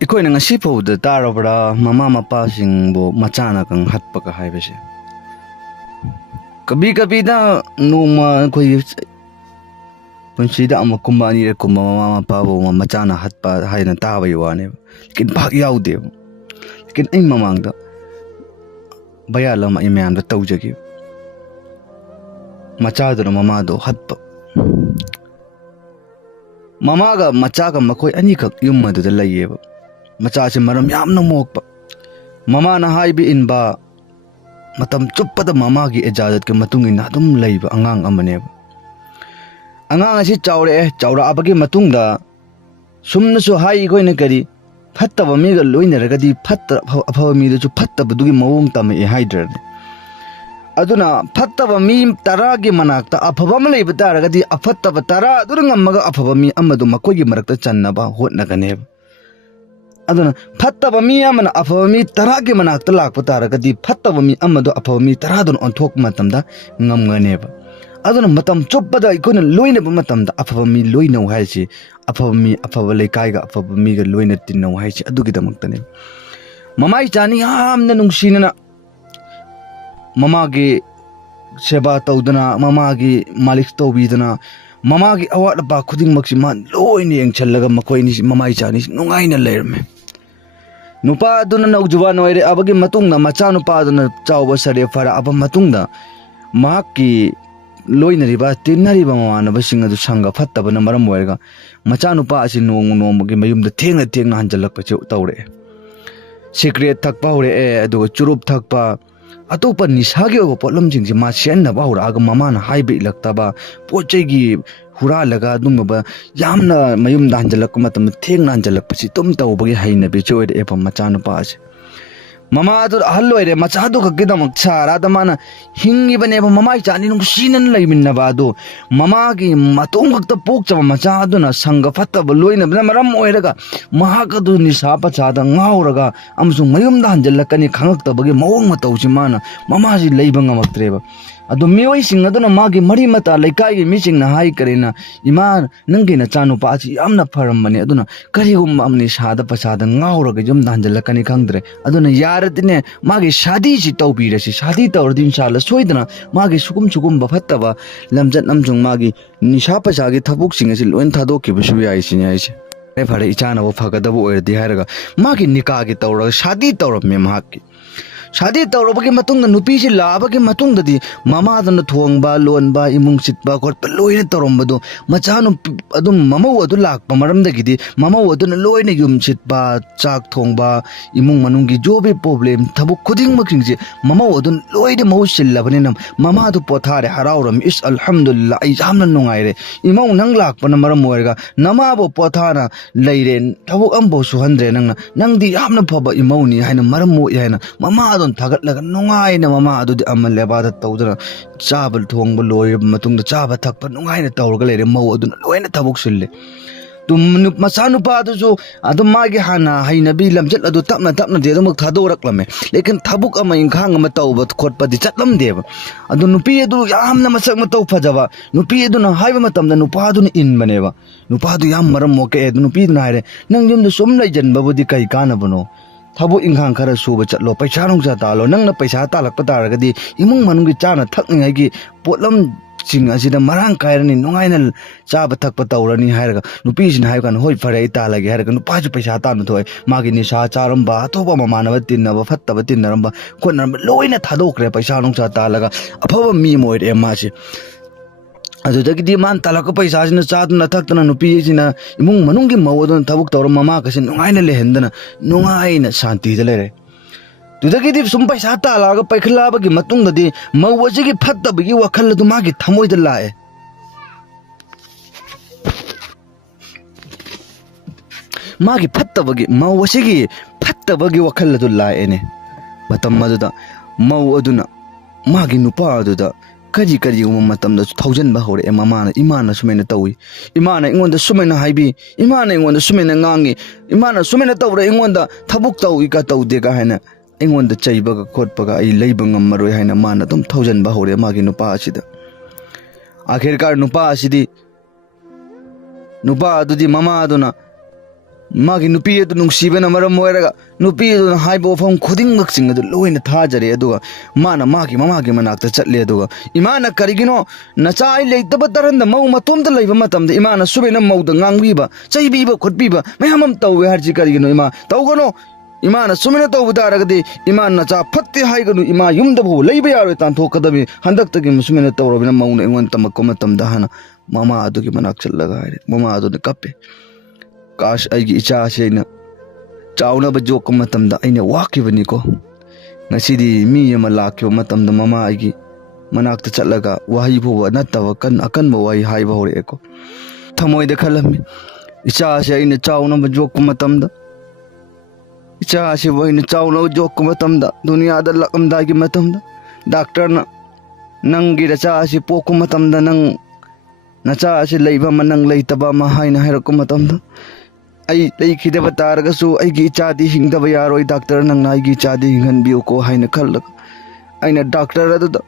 ꯑꯩꯈꯣꯏꯅ ꯉꯁꯤ ꯐꯥꯎꯕꯗ ꯇꯥꯔꯕ꯭ꯔꯥ ꯃꯃꯥ ꯃꯄꯥꯁꯤꯡꯕꯨ ꯃꯆꯥꯅ ꯍꯠꯄꯒ ꯍꯥꯏꯕꯁꯦ? ꯀꯕꯤ ꯀꯕꯤꯗ ꯅꯣꯡꯃ ꯑꯩꯈꯣꯏꯒꯤ ꯄꯨꯟꯁꯤꯗ ꯑꯃꯨꯛꯀꯨꯝꯕ ꯑꯅꯤꯔꯛꯀꯨꯝꯕ ꯃꯃꯥ ꯃꯄꯥꯕꯨ ꯃꯆꯥꯅ ꯍꯠꯄ ꯍꯥꯏꯅ ꯇꯥꯕꯒꯤ ꯋꯥꯅꯦꯕ, ꯂꯦꯀꯤꯟ ꯄꯥꯛ ꯌꯥꯎꯗꯦꯕ. ꯂꯦꯀꯤꯟ ꯑꯩ ꯃꯃꯥꯡꯗ ꯕꯌꯥꯜ ꯑꯃ ꯑꯩ ꯃꯌꯥꯝꯗ ꯇꯧꯖꯈꯤꯕ. ꯃꯆꯥꯗꯨꯅ ꯃꯃꯥꯗꯣ ꯍꯠꯄ. ꯃꯃꯥꯒ ꯃꯆꯥꯒ ꯃꯈꯣꯏ ꯑꯅꯤꯈꯛ ꯌꯨꯝ ꯑꯗꯨꯗ ꯂꯩꯌꯦꯕ. ꯃꯆꯥꯁꯤ ꯃꯔꯝ ꯌꯥꯝꯅ ꯃꯣꯛꯄ, ꯃꯃꯥꯅ ꯍꯥꯏꯕ ꯏꯟꯕ, ꯃꯇꯝ ꯆꯨꯞꯄꯗ ꯃꯃꯥꯒꯤ ꯏꯖꯥꯖꯠꯀꯤ ꯃꯇꯨꯡ ꯏꯟꯅ ꯑꯗꯨꯝ ꯂꯩꯕ ꯑꯉꯥꯡ ꯑꯃꯅꯦꯕ. ꯑꯉꯥꯡ ꯑꯁꯤ ꯆꯥꯎꯔꯛꯑꯦ. ꯆꯥꯎꯔꯛꯑꯕꯒꯤ ꯃꯇꯨꯡꯗ ꯁꯨꯝꯅꯁꯨ ꯍꯥꯏ ꯑꯩꯈꯣꯏꯅ ꯀꯔꯤ ꯐꯠꯇꯕ ꯃꯤꯒ ꯂꯣꯏꯅꯔꯒꯗꯤ ꯑꯐꯕ ꯃꯤꯗꯁꯨ ꯐꯠꯇꯕꯗꯨꯒꯤ ꯃꯑꯣꯡ ꯇꯝꯃꯛꯑꯦ ꯍꯥꯏꯗ꯭ꯔꯅꯦ. ꯑꯗꯨꯅ ꯐꯠꯇꯕ ꯃꯤ 10ꯒꯤ ꯃꯅꯥꯛꯇ ꯑꯐꯕ ꯑꯃ ꯂꯩꯕ ꯇꯥꯔꯒꯗꯤ ꯑꯐꯠꯇꯕ 10 ꯑꯗꯨꯅ ꯉꯝꯃꯒ ꯑꯐꯕ ꯃꯤ ꯑꯃꯗꯨ ꯃꯈꯣꯏꯒꯤ ꯃꯔꯛꯇ ꯆꯟꯅꯕ ꯍꯣꯠꯅꯒꯅꯦꯕ. ꯑꯗꯨꯅ ꯐꯠꯇꯕ ꯃꯤ ꯑꯃꯅ ꯑꯐꯕ ꯃꯤ 10ꯒꯤ ꯃꯅꯥꯛꯇ ꯂꯥꯛꯄ ꯇꯥꯔꯒꯗꯤ ꯐꯠꯇꯕ ꯃꯤ ꯑꯃꯗꯣ ꯑꯐꯕ ꯃꯤ 10ꯗꯨꯅ ꯑꯣꯟꯊꯣꯛꯄ ꯃꯇꯝꯗ ꯉꯝꯒꯅꯦꯕ. ꯑꯗꯨꯅ ꯃꯇꯝ ꯆꯨꯞꯄꯗ ꯑꯩꯈꯣꯏꯅ ꯂꯣꯏꯅꯕ ꯃꯇꯝꯗ ꯑꯐꯕ ꯃꯤ ꯂꯣꯏꯅꯧ ꯍꯥꯏꯁꯤ, ꯑꯐꯕ ꯃꯤ ꯑꯐꯕ ꯂꯩꯀꯥꯏꯒ ꯑꯐꯕ ꯃꯤꯒ ꯂꯣꯏꯅ ꯇꯤꯟꯅꯧ ꯍꯥꯏꯁꯤ ꯑꯗꯨꯒꯤꯗꯃꯛꯇꯅꯦ. ꯃꯃꯥ ꯏꯆꯥꯅꯤ ꯌꯥꯝꯅ ꯅꯨꯡꯁꯤꯅꯅ ꯃꯃꯥꯒꯤ ꯁꯦꯕꯥ ꯇꯧꯗꯅ, ꯃꯃꯥꯒꯤ ꯃꯥꯂꯤꯁ ꯇꯧꯕꯤꯗꯅ, ꯃꯃꯥꯒꯤ ꯑꯋꯥꯠ ꯑꯄꯥ ꯈꯨꯗꯤꯡꯃꯛꯁꯤ ꯃꯥ ꯂꯣꯏꯅ ꯌꯦꯡꯁꯤꯜꯂꯒ ꯃꯈꯣꯏꯅꯤ ꯃꯃꯥ ꯏꯆꯥꯅꯤꯁꯤ ꯅꯨꯡꯉꯥꯏꯅ ꯂꯩꯔꯝꯃꯦ. ꯅꯨꯄꯥ ꯑꯗꯨꯅ ꯅꯧꯖꯨꯋꯥꯟ ꯑꯣꯏꯔꯛꯑꯕꯒꯤ ꯃꯇꯨꯡꯗ ꯃꯆꯥ ꯅꯨꯄꯥ ꯑꯗꯨꯅ ꯆꯥꯎꯕ ꯁꯔꯦ ꯐꯔꯛꯑꯕ ꯃꯇꯨꯡꯗ ꯃꯍꯥꯛꯀꯤ ꯂꯣꯏꯅꯔꯤꯕ ꯇꯤꯟꯅꯔꯤꯕ ꯃꯃꯥꯟꯅꯕꯁꯤꯡ ꯑꯗꯨ ꯁꯪꯒ ꯐꯠꯇꯕꯅ ꯃꯔꯝ ꯑꯣꯏꯔꯒ ꯃꯆꯥꯅꯨꯄꯥ ꯑꯁꯤ ꯅꯣꯡꯃꯒꯤ ꯃꯌꯨꯝꯗ ꯊꯦꯡꯅ ꯍꯟꯖꯜꯂꯛꯄꯁꯤ ꯇꯧꯔꯛꯑꯦ. ꯁꯤꯒꯔꯦꯠ ꯊꯛꯄ ꯍꯧꯔꯛꯑꯦ, ꯑꯗꯨꯒ ꯆꯨꯔꯨꯞ ꯊꯛꯄ, ꯑꯇꯣꯞꯄ ꯅꯤꯁꯥꯒꯤ ꯑꯣꯏꯕ ꯄꯣꯠꯂꯝꯁꯤꯡꯁꯤ ꯃꯥ ꯁꯤꯖꯤꯟꯅꯕ ꯍꯧꯔꯛꯑꯒ ꯃꯃꯥꯅ ꯍꯥꯏꯕ ꯏꯜꯂꯛꯇꯕ, ꯄꯣꯠ ꯆꯩꯒꯤ ꯍꯨꯔꯥꯜꯂꯒ ꯑꯗꯨꯒꯨꯝꯕ ꯌꯥꯝꯅ ꯃꯌꯨꯝꯗ ꯍꯟꯖꯜꯂꯛꯄ ꯃꯇꯝꯗ ꯊꯦꯡꯅ ꯍꯟꯖꯜꯂꯛꯄꯁꯤ ꯑꯗꯨꯝ ꯇꯧꯕꯒꯤ ꯍꯩꯅꯕꯤꯁꯤ ꯑꯣꯏꯔꯛꯑꯦꯕ ꯃꯆꯥꯅꯨꯄꯥ ꯑꯁꯤ. ꯃꯃꯥ ꯑꯗꯨ ꯑꯍꯜ ꯑꯣꯏꯔꯦ. ꯃꯆꯥꯗꯨ ꯈꯛꯀꯤꯗꯃꯛ ꯁꯥꯔꯥꯗ ꯃꯥꯅ ꯍꯤꯡꯉꯤꯕꯅꯦꯕ. ꯃꯃꯥ ꯏꯆꯥꯅꯤ ꯅꯨꯡꯁꯤꯅꯅ ꯂꯩꯃꯤꯟꯅꯕ ꯑꯗꯨ ꯃꯃꯥꯒꯤ ꯃꯇꯣꯝ ꯈꯛꯇ ꯄꯣꯛꯆꯕ ꯃꯆꯥ ꯑꯗꯨꯅ ꯁꯪꯒ ꯐꯠꯇꯕ ꯂꯣꯏꯅꯕꯅ ꯃꯔꯝ ꯑꯣꯏꯔꯒ ꯃꯍꯥꯛ ꯑꯗꯨ ꯅꯤꯁꯥ ꯄꯁꯥꯗ ꯉꯥꯎꯔꯒ ꯑꯃꯁꯨꯡ ꯃꯌꯨꯝꯗ ꯍꯟꯖꯜꯂꯛꯀꯅꯤ ꯈꯪꯉꯛꯇꯕꯒꯤ ꯃꯑꯣꯡ ꯃꯇꯧꯁꯤ ꯃꯥꯅ ꯃꯃꯥꯁꯤ ꯂꯩꯕ ꯉꯝꯃꯛꯇ꯭ꯔꯦꯕ. ꯑꯗꯨ ꯃꯤꯑꯣꯏꯁꯤꯡ ꯑꯗꯨꯅ ꯃꯥꯒꯤ ꯃꯔꯤ ꯃꯇꯥ ꯂꯩꯀꯥꯏꯒꯤ ꯃꯤꯁꯤꯡꯅ ꯍꯥꯏ ꯀꯔꯤꯅ, ꯏꯃꯥ ꯅꯪꯒꯤ ꯅꯆꯥꯅꯨꯄꯥ ꯑꯁꯤ ꯌꯥꯝꯅ ꯐꯔꯝꯕꯅꯤ, ꯑꯗꯨꯅ ꯀꯔꯤꯒꯨꯝꯕ ꯑꯃ ꯅꯤꯁꯥꯗ ꯄꯁꯥꯗ ꯉꯥꯎꯔꯒ ꯌꯨꯝꯗ ꯍꯟꯖꯜꯂꯛꯀꯅꯤ ꯈꯪꯗ꯭ꯔꯦ, ꯑꯗꯨꯅ ꯌꯥꯔꯗꯤꯅꯦ ꯃꯥꯒꯤ ꯁꯥꯗꯤꯁꯤ ꯇꯧꯕꯤꯔꯁꯤ. ꯁꯥꯗꯤ ꯇꯧꯔꯗꯤ ꯏꯟꯁꯥꯜꯂ ꯁꯣꯏꯗꯅ ꯃꯥꯒꯤ ꯁꯨꯒꯨꯝꯕ ꯐꯠꯇꯕ ꯂꯝꯆꯠ ꯑꯃꯁꯨꯡ ꯃꯥꯒꯤ ꯅꯤꯁꯥ ꯄꯁꯥꯒꯤ ꯊꯕꯛꯁꯤꯡ ꯑꯁꯤ ꯂꯣꯏ ꯊꯥꯗꯣꯛꯈꯤꯕꯁꯨ ꯌꯥꯏ ꯁꯤꯅꯤ ꯑꯩꯁꯦ. ꯐꯔꯦ ꯏꯆꯥꯅꯕꯨ ꯐꯒꯗꯕ ꯑꯣꯏꯔꯗꯤ ꯍꯥꯏꯔꯒ ꯃꯥꯒꯤ ꯅꯤꯀꯥꯒꯤ ꯇꯧꯔꯒ ꯁꯥꯗꯤ ꯇꯧꯔꯝꯃꯦ. ꯃꯍꯥꯛꯀꯤ ꯁꯥꯗꯤ ꯇꯧꯔꯕꯒꯤ ꯃꯇꯨꯡꯗ ꯅꯨꯄꯤꯁꯤ ꯂꯥꯛꯑꯕꯒꯤ ꯃꯇꯨꯡꯗꯗꯤ ꯃꯃꯥꯗꯨꯅ ꯊꯣꯡꯕ ꯂꯣꯟꯕ ꯏꯃꯨꯡ ꯁꯤꯠꯄ ꯈꯣꯠꯄ ꯂꯣꯏꯅ ꯇꯧꯔꯝꯕꯗꯣ ꯃꯆꯥꯅꯨꯄꯤ ꯑꯗꯨꯝ ꯃꯃꯧ ꯑꯗꯨ ꯂꯥꯛꯄ ꯃꯔꯝꯗꯒꯤꯗꯤ ꯃꯃꯧ ꯑꯗꯨꯅ ꯂꯣꯏꯅ ꯌꯨꯝ ꯁꯤꯠꯄ, ꯆꯥꯛ ꯊꯣꯡꯕ, ꯏꯃꯨꯡ ꯃꯅꯨꯡꯒꯤ ꯖꯣꯕꯤ ꯄ꯭ꯔꯣꯕ꯭ꯂꯦꯝ ꯊꯕꯛ ꯈꯨꯗꯤꯡꯃꯛꯁꯤꯡꯁꯦ ꯃꯃꯧ ꯑꯗꯨꯅ ꯂꯣꯏꯅ ꯃꯍꯨꯠ ꯁꯤꯜꯂꯕꯅꯤꯅ ꯃꯃꯥꯗꯨ ꯄꯣꯊꯥꯔꯦ, ꯍꯔꯥꯎꯔꯝꯃꯤ. ꯏꯁ ꯑꯜꯍꯝꯗꯨꯂꯤꯜꯂꯥ ꯑꯩ ꯌꯥꯝꯅ ꯅꯨꯡꯉꯥꯏꯔꯦ, ꯏꯃꯧ ꯅꯪ ꯂꯥꯛꯄꯅ ꯃꯔꯝ ꯑꯣꯏꯔꯒ ꯅꯃꯥꯕꯨ ꯄꯣꯊꯥꯅ ꯂꯩꯔꯦ, ꯊꯕꯛ ꯑꯃꯐꯥꯎ ꯁꯨꯍꯟꯗ꯭ꯔꯦ, ꯅꯪꯗꯤ ꯌꯥꯝꯅ ꯐꯕ ꯏꯃꯧꯅꯤ ꯍꯥꯏꯅ ꯃꯔꯝ ꯃꯣꯛꯏ ꯍꯥꯏꯅ ꯃꯃꯥ ꯑꯗꯨꯅ ꯊꯥꯒꯠꯂꯒ ꯅꯨꯡꯉꯥꯏꯅ ꯃꯃꯥ ꯑꯗꯨꯗꯤ ꯑꯃ ꯂꯦꯕꯥꯗ ꯇꯧꯗꯨꯅ ꯆꯥꯕ ꯊꯣꯡꯕ ꯂꯣꯏꯔꯕ ꯃꯇꯨꯡꯗ ꯆꯥꯕ ꯊꯛꯄ ꯅꯨꯡꯉꯥꯏꯅ ꯇꯧꯔꯒ ꯂꯩꯔꯦ. ꯃꯧ ꯑꯗꯨꯅ ꯂꯣꯏꯅ ꯊꯕꯛ ꯁꯤꯜꯂꯦ. ꯃꯆꯥꯅꯨꯄꯥ ꯑꯗꯨꯁꯨ ꯑꯗꯨꯝ ꯃꯥꯒꯤ ꯍꯥꯟꯅ ꯍꯩꯅꯕꯤ ꯂꯝꯆꯠ ꯑꯗꯨ ꯇꯞꯅꯗꯤ ꯑꯗꯨꯃꯛ ꯊꯥꯗꯣꯔꯛꯂꯝꯃꯦ. ꯂꯦꯀꯤꯟ ꯊꯕꯛ ꯑꯃ ꯏꯪꯈꯥꯡ ꯑꯃ ꯇꯧꯕ ꯈꯣꯠꯄꯗꯤ ꯆꯠꯂꯝꯗꯦꯕ. ꯑꯗꯨ ꯅꯨꯄꯤ ꯑꯗꯨ ꯌꯥꯝꯅ ꯃꯁꯛ ꯃꯇꯧ ꯐꯖꯕ ꯅꯨꯄꯤ ꯑꯗꯨꯅ ꯍꯥꯏꯕ ꯃꯇꯝꯗ ꯅꯨꯄꯥꯗꯨꯅ ꯏꯟꯕꯅꯦꯕ. ꯅꯨꯄꯥꯗꯨ ꯌꯥꯝ ꯃꯔꯝ ꯃꯣꯛꯀꯑꯦ. ꯑꯗꯨ ꯅꯨꯄꯤꯗꯨꯅ ꯍꯥꯏꯔꯦ, ꯅꯪ ꯌꯨꯝꯗ ꯁꯨꯝ ꯂꯩꯖꯟꯕꯕꯨꯗꯤ ꯀꯩ ꯀꯥꯟꯅꯕꯅꯣ, ꯊꯕꯛ ꯏꯪꯈꯥꯡ ꯈꯔ ꯁꯨꯕ ꯆꯠꯂꯣ, ꯄꯩꯁꯥ ꯅꯨꯡꯁꯥ ꯇꯥꯜꯂꯣ. ꯅꯪꯅ ꯄꯩꯁా ꯇꯥꯜꯂꯛꯄ ꯇꯥꯔꯒꯗꯤ ꯏꯃꯨꯡ ꯃꯅꯨꯡꯒꯤ ꯆꯥꯅ ꯊꯛꯅꯤꯡꯉꯥꯏꯒꯤ ꯄꯣꯠꯂꯝꯁꯤꯡ ꯑꯁꯤꯗ ꯃꯔꯥꯡ ꯀꯥꯏꯔꯅꯤ, ꯅꯨꯡꯉꯥꯏꯅ ꯆꯥꯕ ꯊꯛꯄ ꯇꯧꯔꯅꯤ ꯍꯥꯏꯔꯒ ꯅꯨꯄꯤꯁꯤꯅ ꯍꯥꯏꯕ ꯀꯥꯟꯗ ꯍꯣꯏ ꯐꯔꯦ ꯑꯩ ꯇꯥꯜꯂꯒꯦ ꯍꯥꯏꯔꯒ ꯅꯨꯄꯥꯁꯨ ꯄꯩꯁా ꯇꯥꯟꯕ ꯊꯣꯛꯑꯦ. ꯃꯥꯒꯤ ꯅꯤꯁꯥ ꯆꯥꯔꯝꯕ, ꯑꯇꯣꯞꯄ ꯃꯃꯥꯟꯅꯕ ꯇꯤꯟꯅꯕ, ꯐꯠꯇꯕ ꯇꯤꯟꯅꯔꯝꯕ ꯈꯣꯠꯅꯔꯝꯕ ꯂꯣꯏꯅ ꯊꯥꯗꯣꯛꯈ꯭ꯔꯦ. ꯄꯩꯁꯥ ꯅꯨꯡꯁꯥ ꯇꯥꯜꯂꯒ ꯑꯐꯕ ꯃꯤ ꯑꯃ ꯑꯣꯏꯔꯛꯑꯦ ꯃꯥꯁꯤ. ꯑꯗꯨꯗꯒꯤꯗꯤ ꯃꯥꯅ ꯇꯥꯜꯂꯛꯄ ꯄꯩꯁꯥꯁꯤꯅ ꯆꯥꯗꯨꯅ ꯊꯛꯇꯅ ꯅꯨꯄꯤꯁꯤꯅ ꯏꯃꯨꯡ ꯃꯅꯨꯡꯒꯤ ꯃꯧ ꯑꯗꯨꯅ ꯊꯕꯛ ꯇꯧꯔ ꯃꯃꯥꯒꯁꯤ ꯅꯨꯡꯉꯥꯏꯅ ꯂꯩꯍꯟꯗꯅ ꯅꯨꯡꯉꯥꯏꯅ ꯁꯥꯟꯇꯤꯗ ꯂꯩꯔꯦ. ꯑꯗꯨꯗꯒꯤꯗꯤ ꯁꯨꯝ ꯄꯩꯁꯥ ꯇꯥꯜꯂꯛꯑꯒ ꯄꯩꯈꯠꯂꯛꯑꯕꯒꯤ ꯃꯇꯨꯡꯗꯗꯤ ꯃꯧ ꯑꯁꯤꯒꯤ ꯐꯠꯇꯕꯒꯤ ꯋꯥꯈꯜ ꯑꯗꯨ ꯃꯥꯒꯤ ꯊꯃꯣꯏꯗ ꯂꯥꯛꯑꯦ. ꯃꯥꯒꯤ ꯐꯠꯇꯕꯒꯤ ꯃꯧ ꯑꯁꯤꯒꯤ ꯐꯠꯇꯕꯒꯤ ꯋꯥꯈꯜ ꯑꯗꯨ ꯂꯥꯛꯑꯦꯅꯦ. ꯃꯇꯝ ꯑꯗꯨꯗ ꯃꯧ ꯑꯗꯨꯅ ꯃꯥꯒꯤ ꯅꯨꯄꯥ ꯑꯗꯨꯗ ꯀꯔꯤꯒꯨꯝꯕ ꯃꯇꯝꯗꯁꯨ ꯊꯧꯖꯟꯕ ꯍꯧꯔꯛꯑꯦ. ꯏꯃꯥꯅ ꯁꯨꯃꯥꯏꯅ ꯇꯧꯏ, ꯏꯃꯥꯅ ꯑꯩꯉꯣꯟꯗ ꯁꯨꯃꯥꯏꯅ ꯍꯥꯏꯕꯤ, ꯏꯃꯥꯅ ꯑꯩꯉꯣꯟꯗ ꯁꯨꯃꯥꯏꯅ ꯉꯥꯡꯉꯤ, ꯏꯃꯥꯅ ꯁꯨꯃꯥꯏꯅ ꯇꯧꯔꯦ, ꯑꯩꯉꯣꯟꯗ ꯊꯕꯛ ꯇꯧꯏꯒ ꯇꯧꯗꯦꯒ ꯍꯥꯏꯅ ꯑꯩꯉꯣꯟꯗ ꯆꯩꯕꯒ ꯈꯣꯠꯄꯒ ꯑꯩ ꯂꯩꯕ ꯉꯝꯃꯔꯣꯏ ꯍꯥꯏꯅ ꯃꯥꯅ ꯑꯗꯨꯝ ꯊꯧꯖꯟꯕ ꯍꯧꯔꯛꯑꯦ ꯃꯥꯒꯤ ꯅꯨꯄꯥ ꯑꯁꯤꯗ. ꯑꯥꯈꯤꯔꯀꯥꯔ ꯅꯨꯄꯥ ꯑꯗꯨꯗꯤ ꯃꯃꯥ ꯑꯗꯨꯅ मागी नुपी अदु नुंसीबना मरम मोयरगा नुपी अदु हाइबो फम खुदिंग मक्सिंग अदु लोइना थाजरे अदुगा माना मागी ममागी मनाक्ता चटले अदुगा इमाना करिगिनो नचा आई लेतब तरंद मौ मतोमदा लैबा मतमदा इमाना सुबेना मौदा ngangbीबा चैबीबा खुटबीबा मैहामम तौवे हरजि करिगिनो इमा तौगनो इमाना सुमेना तौबदारगदि इमा नचा फत्ते हाइगनु इमा युमदबो लैबा यारो तांथोकदबि हंदक्तगी सुमेना तौरबिना मौना एंगोन तमक्को मतमदा हना ममा अदुगी मनाक चललगा हाइरे ममा अदुने कप्पे काश आइगी इचा से चाउनब joke मतमदा अइने वाकिबनिको ngасidi mi yama lakyo matamda mama aigi manakta chatlaga wahi phoba nattaba kan akanba wahi haiba hore eko thamoi de khalami icha se aina chaunaba jok matamda icha se waina chaunaba jok matamda duniya da lakamda gi matamda doctor na nangi da cha se pok matamda nang nacha se leiba manang leitaba ma haina hairako matamda ai leikidaba taragasu aigi ichadi hingdaba yaroi doctor nang naigi ichadi hinganbiu ko haina khallag aina doctor adu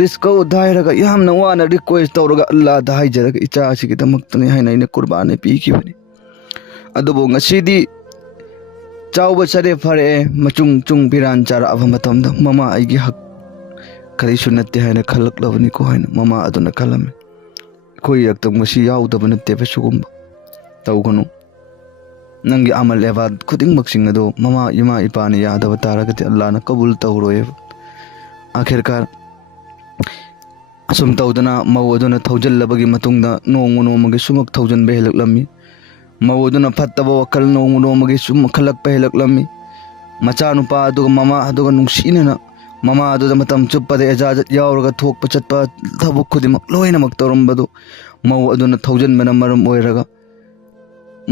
risk dairaga yamna wana request tawraga Allah da haijaraga icha asigi damaktani haina ina qurbani pikibani adubo ngasidi chawba sare phare machung chung biran chara ava matamda mama aigi hak kari sunatte haina khallaklabani ko haina mama aduna khalame koi yaktam ngasi yaudaba natte besugumba tawganu नंगी अमल एवा खुदिंग मक्सिंग अदो mama इमा इपाने यादव तारगति अल्लाह न कबूल तौरोए आखिरकार assume तौदना मवदुना थौजल्लबगी मतुंगदा नोंगु नोमगे सुमक थौजन बेहलकलम्मी मवदुना फत्तब वकल नोंगु नोमगे सुम खलक बेहलकलम्मी मचा नुपा अदुगा mama अदुगा नुंगसीनना mama अदुदा मतम चुप्पदे इजाजत यावरगा थोकप चटपा थबुक खुदिमक लोइनमक तौरमबदु मव अदुना थौजन बना मरम ओइरगा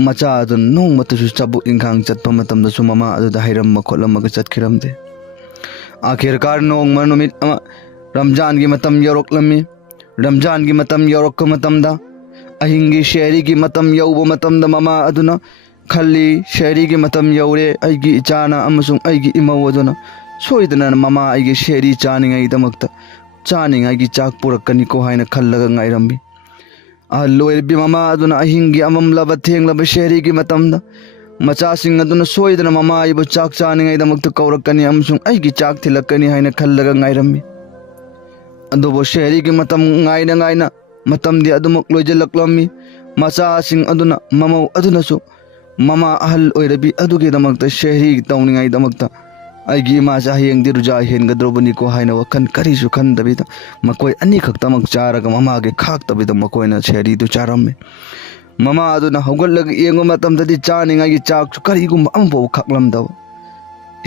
मचा अदु नोंगमतसु चबु इंखांग चटपा मतमदसु ममा अदुदा हैरम खोलमग चटखिरमदे आखिरकार नोंगमा नुमित रमजान की मतम यौरकलमी रमजान की मतम यौरक मतमदा अहिंगी शेरी की मतम यौब मतमदा ममा अदुना खल्ली शेरी की मतम यौरे अइगी इचाना अमसुंग अइगी इमौ अदुना सोइदना ममा अइगी शेरी चानिंgai दमक्ता चानिंgai चाक पुरक्कनी को हाइना खल्लगा ngairami लोइरबी ममा अदुना अहिंगी अममलबा थेंगलबा शेरी की मतमदा मचासिंग अदुना सोइदना ममा इबु चाक चानिंgai दमक्ता कौरक्कनी अमसुंग अइगी चाक थिलक्कनी हाइना खल्लगा ngairami अदुबो शेरी की मतम ngaina ngaina मतम दि अदुमक लोइजलक्लमी मचासिंग अदुना ममौ अदुनासु ममा अहल ओइरबी अदुगी दमक्ता शेरी तौनिंgai दमक्ता अइगी माचा हयेंग दि रुजा हेनगद्रोबनी को हाइना वखन करिसु खनदबिदा मकोय अनि खक्तमक चारगा ममागे खाक्तबिदा मकोयना शेरी दु चारम्मे ममा अदुना हौगल्लग येंगो मतमदि चानिंgai चाक करिगुम अमबो खक्लमदव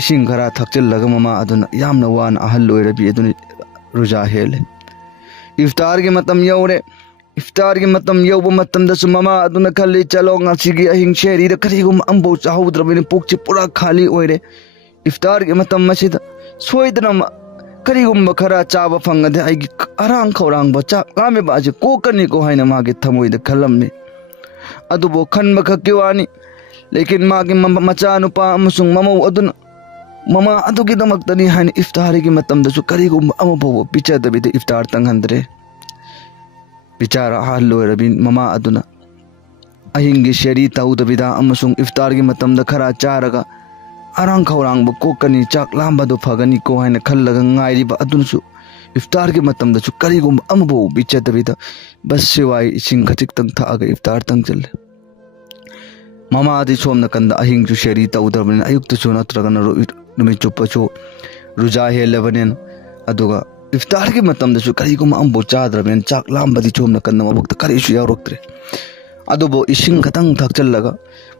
इसिंग खरा थक्चलगा ममा अदुना यामना वान अहल ओइरबी अदुनि रुजा हेले इफ्तार के मतम यौरे इफ्तार के मतम यौब मतमदसु ममा अदुना खल्ली चलो ngasiगी अहिंग शेरी द करिगुम अमबो चाहुद्रबिनि पुकछि पुरा खाली ओइरे इफ्तार के मतम मसिदा सोइदना करिगुम खरा चाबा फंगदे आइगी अरांग खौरांग बचा गामे बाजे कोकनी को हाइना मागे थमोइद खलमने अदुबो खनब खक्के वानी लेकिन मागे मचा नुपा अमसुंग ममौ अदुना ममा अदुगी दमक्तनी हाइन इफ्तार की मतमदसु करिगुम अमबो पिचदबिदे इफ्तार तंगहंद्रे बिचारा हाल लोइरबी ममा अदुना अहिंगी शेरी तौदबिदा अमसुंग इफ्तार की मतमदा खरा चारगा अरांग खौरांग कोकनी चाक लांबदो फगनी को हाइन खल्लगा ngairiba अदुनसु इफ्तार की मतमदसु करिगुम अमबो बिचदबिदा बस सिवाय इसिंग खतिक्तंग थागा इफ्तार तंगचले ममा आदि सोमना कंदा अहिंग शेरी तौदरबने अयुक्तसु नत्रगन नुमित चुप्पसु रुजा हेलबनेन अदुगा इफ्तार की मतमदसु करिगुम अमबो चाद्रबनेन चाक लांबदि सोमना कंदा मबक्ता करिसु यावरक्त्रे अदुबो इसिंग खतंग थक्चलगा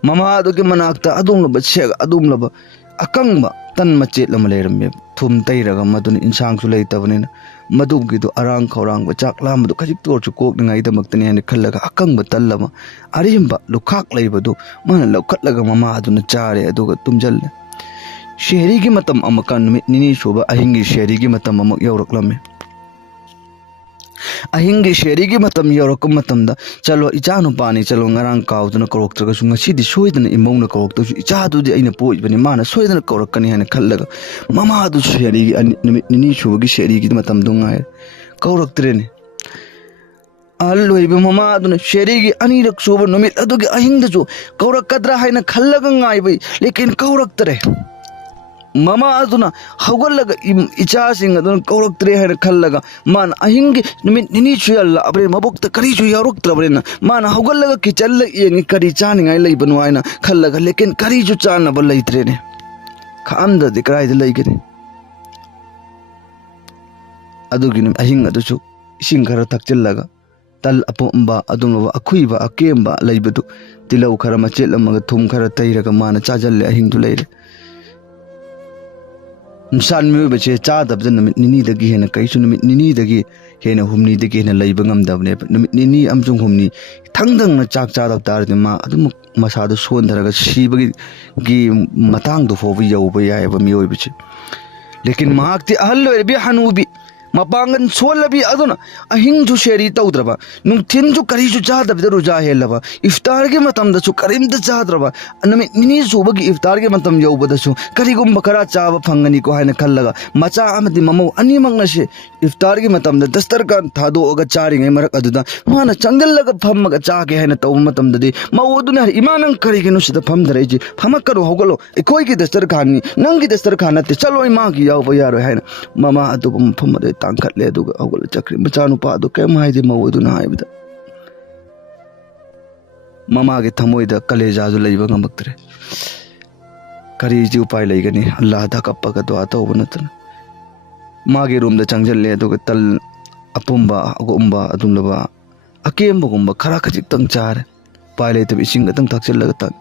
ममा अदुगे मनाक्ता अदुमलब सेग अदुमलब अकंगबा तन मचेत लम लेरमे थुम तैरगा मदुन इंसांगसु लेतबनेना मदुगिदो अरांग खौरांग चाक लांबदो खजिक तोरसु कोकनिंgai दमक्तने हने खल्लगा अकंगबा तल्लमा अरिहंबा लुखाक लेबदो मन लौखटलगा ममा अदुना चारे अदुगा तुमजल्ले शेरी की मतम अमका नुमित निनी सुबा अहिंगी शेरी की मतम अमक यौरक्लमे अहिंगी शेरी की मतम यौरक मतमदा चलो इचानु पानी चलो ngarang kauduna koroktraga su ngasi di soidana imongna koroktasu ichadu di aina poibani mana soidana korokani hana khallaga mama du शेरी की निनी सुबगी शेरी की मतम दुंगाय koroktrene ahal loiba mama aduna sherigi anirak suba numit adugi ahingdasu kaurakadra haina khallaga ngaibai lekin kauraktare mama aduna hawgallaga ichasing aduna kauraktare haina khallaga man ahingi numit nini chuyalla abre mabukta kari chu yaruktrabrena man hawgallaga kichalla yengi kari chaningai leibanu haina khallaga lekin kari chu chanaba leitrene khamda de krai de leigene adugi num ahing aduchu ising khara thakchillaga tal apomba adungwa akhuiba akemba leibadu tilau khara machel amaga thum khara tairaga mana chajalle ahing du leire insan me bache cha dabda numit nini dagi hena kaisu numit nini dagi hena humni dagi hena leiba ngamdabne numit nini amjung humni thangdang na chak cha dab tar ma adum masadu son dharaga sibagi gi matang do fobi yauba yaiba mi oi bache lekin maakti ahallo erbi hanubi mapangan solabi aduna ahing ju sheri tawdraba nung thin ju kari ju cha dabda ruja helaba iftar ge matam da chu karim da cha draba anami nini subagi iftar ge matam yaubada chu kari gum bakara chaba phangani ko haina khallaga macha amadi mamau ani mangna she iftar ge matam da dastarkan thado oga chari ngai marak aduda mana changallaga phammaga cha ge haina taw matam da di mawuduna imanang kari ge nu sida pham dhareji phamakkaru hogalo ekoi ge dastarkan ni nangi dastarkan te chalo ima gi yauba yaro haina mama adu pham de tangkat le aduga hogala chakri machanu pa adu kem haide mawuduna haibda mama ge thamoida kaleja ju leiba ngambaktre kari ji upai leigani allah da kappaga dua tawbunatana mage room da changjal le aduga tal apumba agumba adumlaba akemba gumba khara khajik tang char pai le tab ising atang thakchal laga tak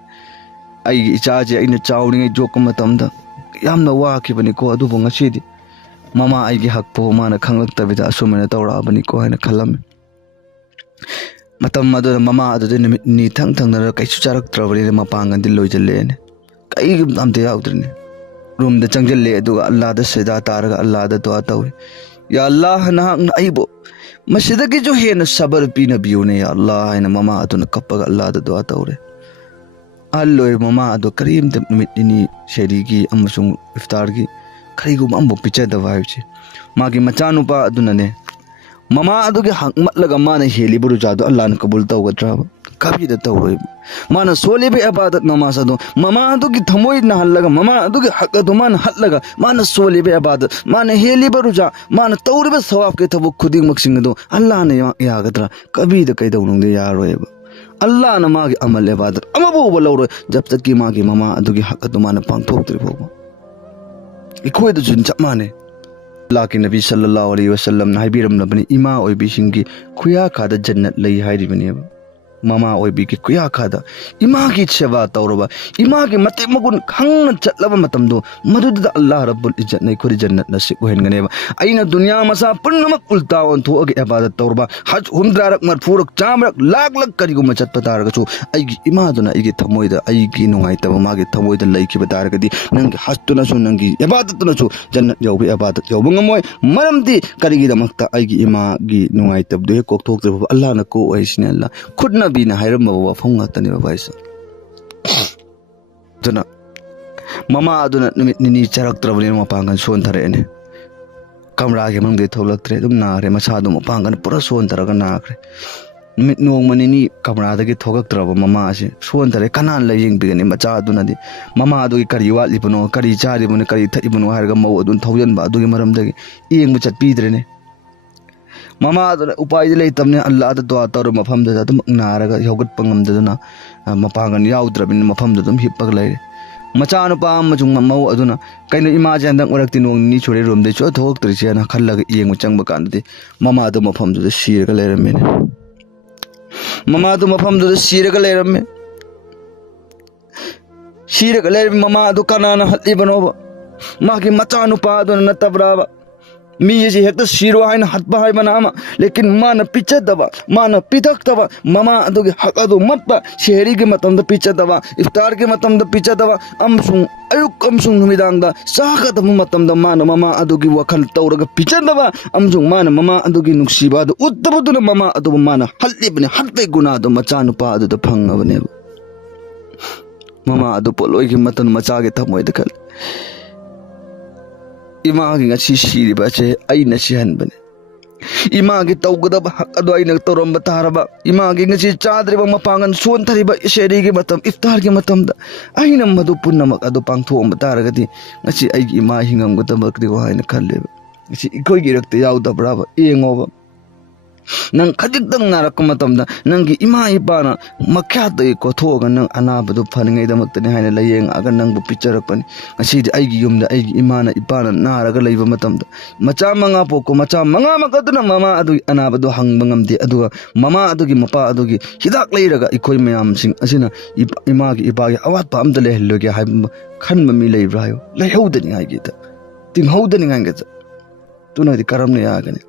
ai gi icha je aina chawni ngai jok matamda yamna wa khibani ko adu bonga chidi mama ai gi hakpo mana khanglak tabida asumena tawra bani ko haina khalam matam madu mama adu ni thang thang na kai chu charak trawali mapangan dil loijalle ne kai amte yaudrine room da changjal le adu allah da seda taraga allah da dua tawri ya allah na aibo masida ki jo hena sabar pina biune ya allah ina mama adu na kappaga allah da dua tawre alloi mama adu karim de mitini sherigi amusung iftar gi karigu ambo picha da vibe magi machanu pa aduna ne mama adu ge hakmatlaga mana heli buru jadu allah na kabul tawgadra kabi da tawroi mana sole be ibadat namaz adu mama adu gi thamoi na hallaga mama adu ge hak adu man hallaga mana sole be ibadat mana heli buru ja mana tawriba sawab ke tabu khuding maksing adu allah ne ya gadra kabi da kai dawnung de yaroi Allah na magi amal ibadat amabu balawro jab tak ki magi mama adu gi hak adu mana pang thok tri boba ikoi da jun chapmane laki nabi sallallahu alaihi wasallam na habiram na bani ima oi bi singi khuya khada jannat lei hairi bani mama oi bi ki khuya khada ima gi seba tawroba ima gi mate magun khangna chatlaba matam do madudda allah rabbul izzat nei khuri jannat nasib hoen gane aina dunya masa punnamak ulta on tho agi ibadat tawroba haj humdrarak marfurak chamrak lak lak kari gum chat patar ga chu ai gi ima duna ai gi thamoida ai gi nungai taba magi thamoida lei ki batar ga di nang hastuna su nang gi ibadat na chu jannat yawbi ibadat yawbu ngamoy maramdi kari gi damakta ai gi ima gi nungai tab de kok thok de allah na ko ai sine allah khudna bina hairam bawa phonga tani ba baisa duna mama aduna numit nini charak trabni ma pangan son thare ne kamra ge mang de tholak tre dum na re masa dum pangan pura son tharaga na kre numit nong mani ni kamra da ge thogak traba mama ase son thare kanan la yeng bigani macha aduna di mama adu gi kari wat libuno kari chari buno kari thai buno harga maw adun thaujan ba adu gi maram da yeng bu chat pidre ne mama adu upai de lei tamne allah da dua tor mafam da dum naraga yogat pangam da na mapangan yaudra bin mafam da dum hippak lai machanu pa majung mau aduna kaino ima jandang urakti nong ni chore rom de cho thok tri chena khallaga yeng chang ba kan de mama adu mafam da sirga leirame ne mama adu mafam da sirga leirame sirga leir mama adu kanana halli banoba magi machanu pa adu na tabraba mi ye hekta siro haina hatba hai banama lekin mana picha daba mana pitak daba mama adu ge hak adu matba shehri ge matam da picha daba iftar ge matam da picha daba amsung ayuk amsung numidang da saka da matam da mana mama adu ge wakhal tawraga picha daba amsung mana mama adu ge nuksiba adu uttabu na mama adu mana halli bne hatte guna adu machanu pa adu da phangabane mama adu poloi ge matan macha ge thamoi da kal ima gi ngasi siri ba che ai na si han bane Imangi तौगदब हक अदो आइना तौरंबा तारबा Imangi ngasi चाद्रिबा मपांगन सोनथरिबा इसेरीगी मतम इफ्तारगी मतमदा आइना मदु पुन्नमक अदो पांगथोंबा तारगदि ngasi आइगी इमा हिंगमगदबकदि हाइना खल्लेबा ngasi इखोइगी रक्ते याउदब्राबा येंगोबा नंग खजिक्तंग नारक मतमदा नंगी इमा इपाना मख्यातै कोथोगा नंग अनाबदु फनिङैदमक्तनि हाइना लयेंग अगर नंगबु पिक्चरपनि ngasidi aigi yumda aigi imana ipana naraga leiba matamda macha manga poko macha manga makaduna mama adu anabadu hangba ngamde aduga mama adugi mapa adugi hidak leiraga ikoi mayam sing asina imagi ipagi awatpa amda lehelloge haibma khanba mi leibra hayo leihudani haigita tinghudani ngangeta tunadi karamne yagani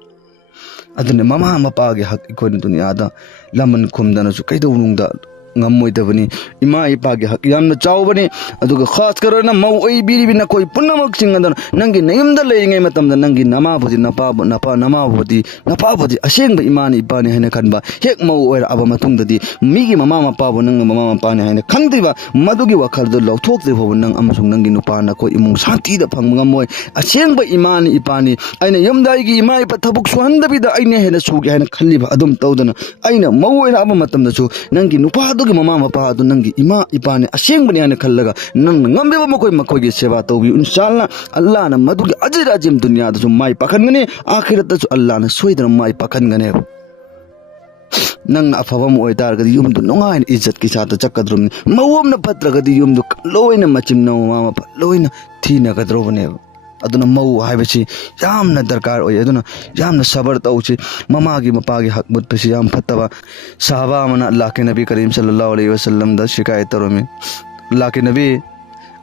adune mama mapagi hak ikoi dunyada laman khumdana su kaidonungda ngammoidabani ima ipagi hak yamna chawbani aduga khas karona mau oi biribina koi punnamak singadan nangi nayumda leiringai matamda nangi namabudi namabudi asengba imani ipani haina khanba hek mau oira aba matungdadi migi mama mapabu nang mama mapani haina khangdiba madugi wakhaldo lawthokde phobu nang amasung nangi nupana koi imung santi da phangmoi asengba imani ipani aina yumdai gi ima ipa thabuk suhandabida aina hena sugi haina khalliba adum tawdana aina mau oira aba matamda su nangi nupa mama mapa adu nangi ima ipane asengbani hana khallaga nang ngambe makoi gi seva tawbi inshallah allah na madugi ajira ajim dunya da mai pakhangane akhirat da allah na soidana mai pakhangane nang afaba mo oidar gadi yumdu nongain izzat ki sata chakadrum mawom na patra gadi yumdu loina machim na mama loina thina kadrobane aduna mau haibasi yamna darkar oy aduna yamna sabar tawchi mamagi mapagi hak mut pesi yam phattaba sahaba mana allah ke nabi karim sallallahu alaihi wasallam da shikayat tarome allah ke nabi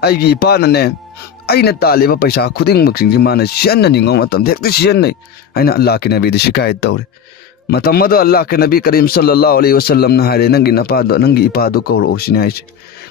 aigi panane aina taliba paisa khuding maksing mana sianna ningom atam dekti sian nei aina allah ke nabi da shikayat tawre matamado allah ke nabi karim sallallahu alaihi wasallam na hare nangi napado nangi ipado kawro osinai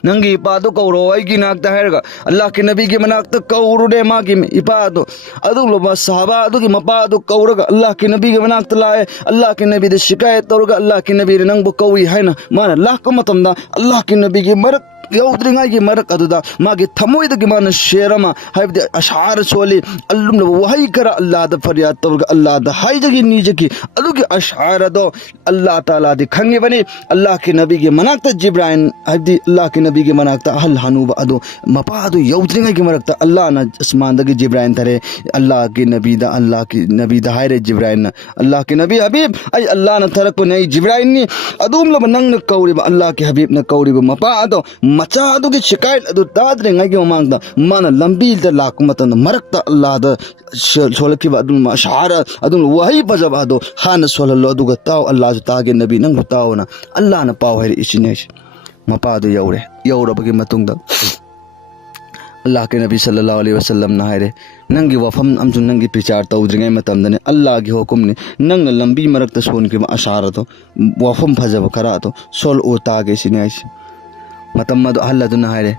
nangi ipado kawro aigi nakta herga allah ke nabi ge manakta kawru de magi ipado adu loba sahaba adu ge mapado kawraga allah ke nabi ge manakta lae allah ke nabi de shikayat tawraga allah ke nabi re nangbo kawi haina mana lakka matamda allah ke nabi ge marak yaudringai ge marak aduda magi thamoi da ge mana sherama haibde ashar soli allum lo wahi kara allah da faryat tawraga allah da haijagi nijaki adu ge ashar do allah taala de khange bani allah ke nabi ge manakta jibril haibdi allah ke nabi ge manakta hal hanuba adu mapa adu yaudringai ge marakta allah na asman da ge jibril tare allah ke nabi da haire jibril na allah ke nabi habib ai allah na tarakko nei jibril ni adum lo nang na kauri ba allah ke habib na kauri ba mapa ado macha adu ge shikayat adu tadre ngai ge mangda mana lambil da lakmata na marakta allah da solaki ba adum ashara adum wahi bajab ado hana solalo adu ga taw allah ta ge nabi nang taw na allah na paw haire isine mapa adu yaure bagi matung da Allah ke nabi sallallahu alaihi wasallam na haire nangi wafam amjun nangi pichar tawdringai matamdane Allah gi hukum ni nang lambi marakta son ki ashara to wafam phajab khara to sol o ta ge sinai matamma do Allah dun haire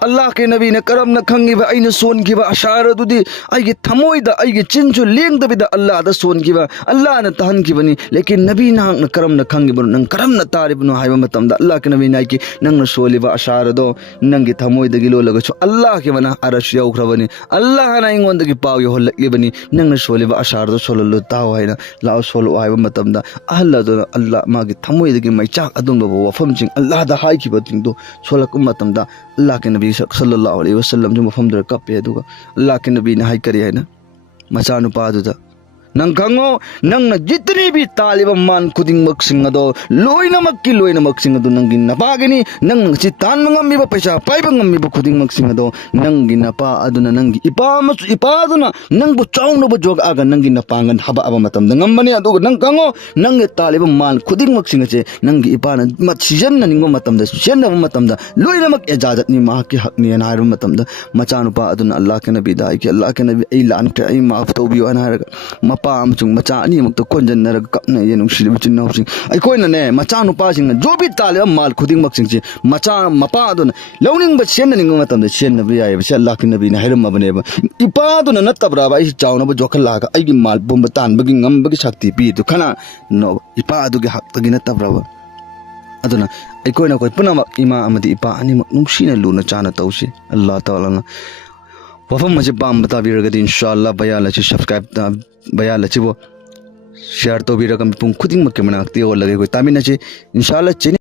Allah ke nabi ne karam na khangi ba aina son ki ba ashara dudi aige thamoi da aige chinchu leng da bida Allah da son ki ba Allah na tahan ki bani lekin nabi na karam na khangi ba nang karam na tarib no haiba matam da Allah ke nabi na ki nang na soli ba ashara do nang gi thamoi da gi lo laga chu Allah ke bana arash yau khra bani Allah na ingon da gi paw yo hol li bani nang na soli ba ashara do sololo taw haina la solo haiba matam da Allah do Allah ma gi thamoi da gi mai chak adum ba wafam jing Allah da hai ki ba ting do solak matam da Allah ke nabi sallallahu alaihi wasallam jo mafam dar kape duga Allah ke nabi ne hai kari hai na macha nu pa du da nang kango nang na jitni bi taliba man khuding mak sing ado loina mak sing ado nang gin napa gini nang chi tan ngam mi ba paisa pai ba ngam mi ba khuding mak sing ado nang gin napa aduna nang ipa aduna nang bu chaung no ba jog aga nang gin napa ngan haba aba matam da ngam mani ado nang kango nang taliba man khuding mak sing che nang gi ipa na mat season na ningo matam da season na matam da loina mak ijazat ni ma ki hak ni na ru matam da macha nu pa aduna Allah ke nabi da ki Allah ke nabi ai lan ke ai maaf to bi ana mapa amchung macha ani mukta konjan narag kapna yenung shilib chinna sing ai koina ne macha nu pa sing jo bi tale mal khuding mak sing chi macha mapa adun lawning ba chen ning matam da chen na bi ya ba Allah ke nabi na hiram bane ba ipa adun na tabra ba ai chawna ba jokal la ga ai gi mal bomba tan ba gi ngam ba gi shakti pi tu khana no ipa adu gi hak ta gi na tabra ba aduna ai koina koi puna ima amadi ipa ani mak nung shina lu na chana tausi Allah taala na वफम असे palm ताबीरगदी इंशाल्लाह बयाल असे subscribe Bayal असेबो share तौबीरगम पुंग खुदिंग मक्के मनाक्ति और लगे कोई तामिन असे इंशाल्लाह channel